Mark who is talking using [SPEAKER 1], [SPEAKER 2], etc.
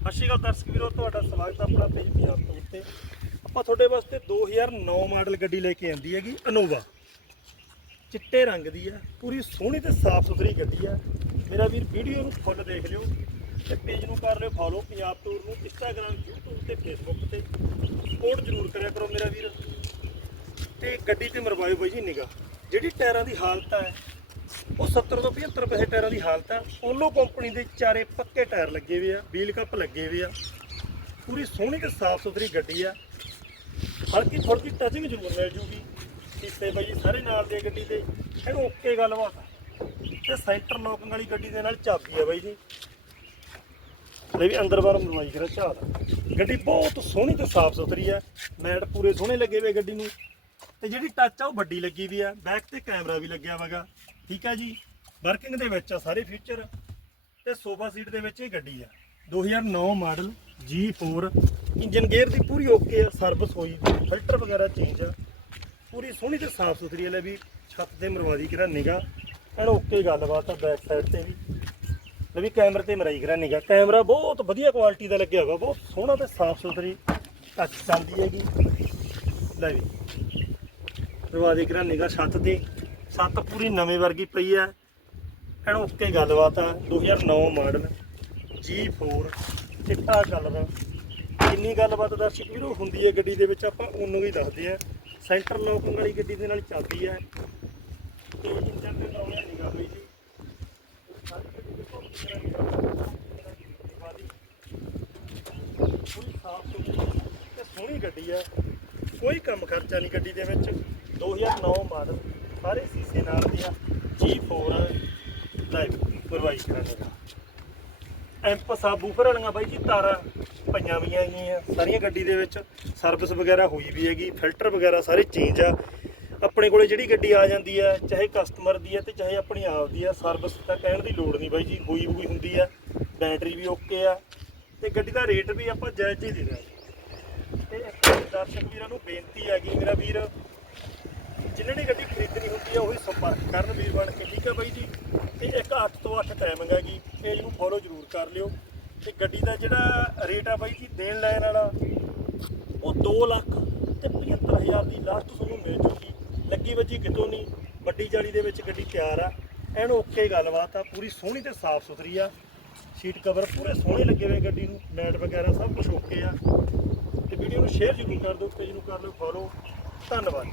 [SPEAKER 1] ਸਤਿ ਸ਼੍ਰੀ ਅਕਾਲ ਦਰਸ਼ਕ ਵੀਰੋ, ਤੁਹਾਡਾ ਸਵਾਗਤ ਹੈ ਆਪਣਾ ਪੇਜ ਪੰਜਾਬ ਤੋਂ। ਉੱਤੇ ਆਪਾਂ ਤੁਹਾਡੇ ਵਾਸਤੇ 2009 ਮਾਡਲ ਗੱਡੀ ਲੈ ਕੇ ਆਂਦੀ ਹੈਗੀ ਅਨੋਵਾ ਚਿੱਟੇ ਰੰਗ ਦੀ ਹੈ, ਪੂਰੀ ਸੋਹਣੀ ਤੇ ਸਾਫ਼ ਸੁਥਰੀ ਗੱਡੀ ਹੈ। ਮੇਰਾ ਵੀਰ ਵੀਡੀਓ ਨੂੰ ਫੁੱਲ ਦੇਖ ਲਿਓ ਤੇ ਪੇਜ ਨੂੰ ਕਰ ਲਿਓ ਫੋਲੋ ਪੰਜਾਬ ਟੂਰ ਨੂੰ ਇੰਸਟਾਗ੍ਰam YouTube ਤੇ Facebook ਤੇ। ਸਪੋਰਟ ਜ਼ਰੂਰ ਕਰਿਆ ਕਰੋ ਮੇਰਾ ਵੀਰ। ਤੇ ਗੱਡੀ ਤੇ ਮਰਵਾਇਓ ਬਾਈ ਜੀ ਨਿਗਾ ਜਿਹੜੀ ਟਾਇਰਾਂ ਦੀ ਹਾਲਤ ਹੈ ਉਹ 70 ਤੋਂ 75 ਪੈਸੇ ਟਾਇਰਾਂ ਦੀ ਹਾਲਤ ਆ। ਓਲੋ ਕੰਪਨੀ ਦੇ ਚਾਰੇ ਪੱਕੇ ਟਾਇਰ ਲੱਗੇ ਹੋਏ ਆ ਵੀਲ ਕੱਪ ਲੱਗੇ ਹੋਏ ਆ। ਪੂਰੀ ਸੋਹਣੀ ਤੇ ਸਾਫ਼ ਸੁਥਰੀ ਗੱਡੀ ਆ। ਹਲਕੀ ਥੋੜੀ ਟਚਿੰਗ ਜ਼ਰੂਰ ਮਿਲ ਜੂਗੀ। ਸੀਸੇ ਬਾਈ ਜੀ ਸਾਰੇ ਨਾਲ ਦੇ ਗੱਡੀ ਤੇ ਫਿਰ ਓਕੇ ਗੱਲਬਾਤ ਆ। ਤੇ ਸੈਂਟਰ ਲੌਕਿੰਗ ਵਾਲੀ ਗੱਡੀ ਦੇ ਨਾਲ ਚਾਬੀ ਆ ਬਾਈ ਜੀ। ਲੈ ਵੀ ਅੰਦਰ ਬਾਹਰ ਮਨਵਾਈ ਕਰਾ ਝਾੜ। ਗੱਡੀ ਬਹੁਤ ਸੋਹਣੀ ਤੇ ਸਾਫ਼ ਸੁਥਰੀ ਆ। ਮੈਟ ਪੂਰੇ ਸੋਹਣੇ ਲੱਗੇ ਹੋਏ ਗੱਡੀ ਨੂੰ। ਤੇ ਜਿਹੜੀ ਟੱਚ ਆ ਉਹ ਵੱਡੀ ਲੱਗੀ ਵੀ ਆ। ਬੈਕ ਤੇ ਕੈਮਰਾ ਵੀ ਲੱਗਿਆ ਵਾਗਾ ਠੀਕ ਆ ਜੀ। ਵਰਕਿੰਗ ਦੇ ਵਿੱਚ ਆ ਸਾਰੇ ਫੀਚਰ ਤੇ ਸੋਫਾ ਸੀਟ ਦੇ ਵਿੱਚ ਇਹ ਗੱਡੀ ਆ। 2009 ਮਾਡਲ G4 ਇੰਜਨ ਗੇਅਰ ਦੀ ਪੂਰੀ ਓਕੇ ਆ ਸਰਵਿਸ ਹੋਈ ਫਿਲਟਰ ਵਗੈਰਾ ਚੇਂਜ ਆ। ਪੂਰੀ ਸੋਹਣੀ ਤੇ ਸਾਫ਼ ਸੁਥਰੀ ਆ ਲੈ ਵੀ, ਛੱਤ ਤੇ ਮਰਵਾਦੀ ਕਿਰਾ ਨਿਗਾ ਐਨ ਓਕੇ ਗੱਲਬਾਤ ਆ ਬੈਕ ਸਾਈਡ ਤੇ ਵੀ। ਲੈ ਵੀ ਕੈਮਰੇ ਤੇ ਮਰਾਈ ਕਰਾ ਨਿਗਾ ਕੈਮਰਾ ਬਹੁਤ ਵਧੀਆ ਕੁਆਲਿਟੀ ਦਾ ਲੱਗਿਆ ਹੋਗਾ ਬਹੁਤ ਸੋਹਣਾ ਤੇ ਸਾਫ਼ ਸੁਥਰੀ ਟੱਚ ਚੱਲਦੀ ਹੈਗੀ। ਲੈ ਵੀ ਦਰਵਾਜ਼ੇ ਕਰਾ ਨਿਗਾ ਛੱਤ ਤੇ। ਸੱਤ ਪੂਰੀ ਨਵੇਂ ਵਰਗੀ ਪਈ ਆ ਐਨ ਓਕੇ ਗੱਲਬਾਤ ਆ 2009 ਮਾਡਲ G4 ਚਿੱਟਾ ਕਲਰ ਕਿੰਨੀ ਗੱਲਬਾਤ ਦਰਸ਼ਕ ਵੀਰੋ, ਹੁੰਦੀ ਹੈ ਗੱਡੀ ਦੇ ਵਿੱਚ ਆਪਾਂ ਉਹਨੂੰ ਵੀ ਦੱਸਦੇ ਆ। ਸੈਂਟਰ ਲੋਕਿੰਗ ਵਾਲੀ ਗੱਡੀ ਦੇ ਨਾਲ ਚੱਲਦੀ ਹੈ ਤੇ ਇੰਜਨ ਤੇ ਲਾਉਣਾ ਨਿਗਾ ਬਈ ਜੀ ਸਾਰੀ ਸਾਫ਼ ਸੁਥਰੀ ਤੇ ਸੋਹਣੀ ਗੱਡੀ ਹੈ ਕੋਈ ਕੰਮ ਖਰਚਾ ਨਹੀਂ ਗੱਡੀ ਦੇ ਵਿੱਚ। 2009 ਮਾਡਲ। ਸਾਰੇ ਸੀਸੇ ਨਾਲ ਦੀ ਆ G4 ਲਾਈਵ ਪ੍ਰਵਾਈ ਕਰਾਂਗਾ। ਐਂਪ ਸਾਬੂਫਰ ਵਾਲੀਆਂ ਬਾਈ ਜੀ, ਤਾਰਾਂ ਪਈਆਂ ਵੀ ਹੈਗੀਆਂ ਸਾਰੀਆਂ ਗੱਡੀ ਦੇ ਵਿੱਚ ਸਰਵਿਸ ਵਗੈਰਾ ਹੋਈ ਵੀ ਹੈਗੀ ਫਿਲਟਰ ਵਗੈਰਾ ਸਾਰੇ ਚੇਂਜ ਆ। ਆਪਣੇ ਕੋਲੇ ਜਿਹੜੀ ਗੱਡੀ ਆ ਜਾਂਦੀ ਹੈ ਚਾਹੇ ਕਸਟਮਰ ਦੀ ਹੈ ਤੇ ਚਾਹੇ ਆਪਣੀ ਆਪ ਦੀ ਆ ਸਰਵਿਸ ਤਾਂ ਕਹਿਣ ਦੀ ਲੋੜ ਨਹੀਂ ਬਾਈ ਜੀ, ਹੋਈ ਹੋਈ ਹੁੰਦੀ ਆ। ਬੈਟਰੀ ਵੀ ਓਕੇ ਆ ਤੇ ਗੱਡੀ ਦਾ ਰੇਟ ਵੀ ਆਪਾਂ ਜਾਇਜ਼ ਹੀ ਦੇ ਦਾਂਗੇ ਤੇ ਦਰਸ਼ਕ ਵੀਰਾਂ ਨੂੰ ਬੇਨਤੀ ਹੈਗੀ, ਮੇਰਾ ਵੀਰ ਜਿਨ੍ਹਾਂ ਨੇ ਗੱਡੀ ਖਰੀਦਣੀ ਹੁੰਦੀ ਆ, ਉਹੀ ਸੰਪਰਕ ਕਰਨ ਵੀਰ ਬਣ ਕੇ, ਠੀਕ ਆ ਬਾਈ ਜੀ? ਤੇ ਇੱਕ 8 ਤੋਂ 8 ਟਾਈਮਿੰਗ ਹੈਗੀ ਪੇਜ ਨੂੰ ਫੋਲੋ ਜ਼ਰੂਰ ਕਰ ਲਿਓ। ਤੇ ਗੱਡੀ ਦਾ ਜਿਹੜਾ ਰੇਟ ਆ ਬਾਈ ਜੀ, ਦੇਣ ਲੈਣ ਵਾਲਾ, ਉਹ 2 ਲੱਖ ਤੇ 75000 ਦੀ ਲਾਸਟ ਤੁਹਾਨੂੰ ਮਿਲ ਜੂਗੀ। ਲੱਗੀ ਵੱਜੀ ਕਿਤੋਂ ਨਹੀਂ, ਵੱਡੀ ਜਾਲੀ ਦੇ ਵਿੱਚ ਗੱਡੀ ਤਿਆਰ ਆ। ਐਨ ਓਕੇ ਗੱਲਬਾਤ ਆ, ਪੂਰੀ ਸੋਹਣੀ ਤੇ ਸਾਫ਼ ਸੁਥਰੀ ਆ। ਸੀਟ ਕਵਰ ਪੂਰੇ ਸੋਹਣੇ ਲੱਗੇ ਹੋਏ ਗੱਡੀ ਨੂੰ, ਮੈਟ ਵਗੈਰਾ ਸਭ ਕੁਝ ਓਕੇ ਆ। ਤੇ ਵੀਡੀਓ ਨੂੰ ਸ਼ੇਅਰ ਜ਼ਰੂਰ ਕਰ ਦਿਓ ਪੇਜ ਨੂੰ ਕਰ ਲਿਓ ਫੋਲੋ ਧੰਨਵਾਦ।